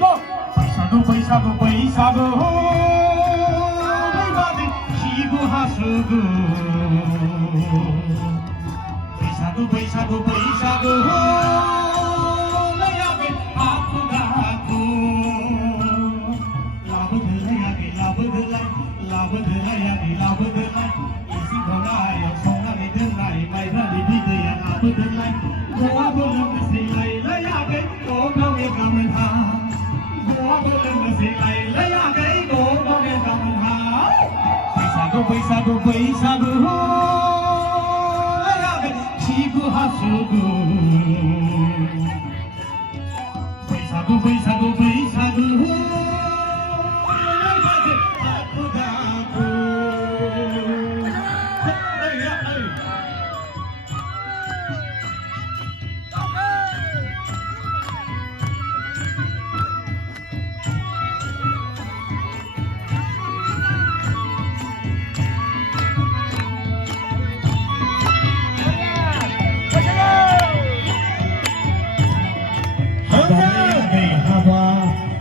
go बैसागु बैसागु रैबादि सिगु हासुगु बैसागु बैसागु बैसागु लैयागे आखु गाखु लाबोदोलायागे लाबोदोलायागे लाबोदोलाय इसी गलायाव संनानै दोननाय माइब्रानि बिदैया लाबोदोलाय गवाबो लोगोसे लायलायागे गगावनि गामोनहा बैसागु बैसागु सिगु हासुगु बैसागु बैसागु बैसागु आखु गाखु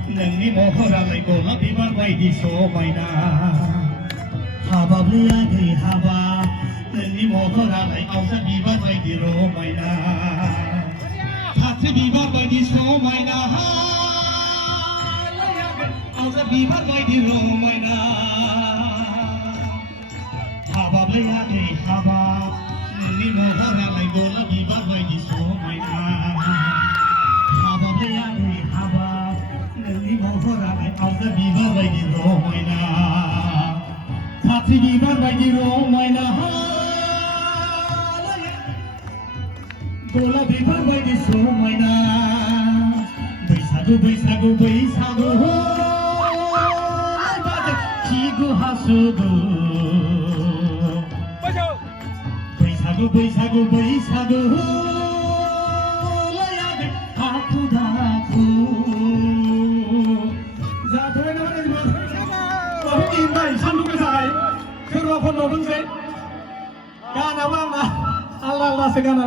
नोंनि महरालाय गलाब बिबार बायदि समायना हाबाब्लायाखै हाबा नोंनि महरालाय आवजा बिबार बायदि रमायना फाथो बिबार बायदि समायना आवजा बिबार बायदि रमायना हाबाब्लायाखै हाबा नोंनि महरालाय गलाब बिबार बायदि समायना हाबाब्लायाखै हाबा नोंनि महरालाय आवजा बिबार बायदि रमायना फाथो बिबार बायदि रमायना गलाब बिबार बायदि समायना बैसागु बैसागु बैसागु सिगु हासुगु बैसागु बैसागु बैसागु आखु गाखु सान्दुं गोसाहाय सोरबा खन'बोनोसै गानाबो आंना आलदा आलदासो गाना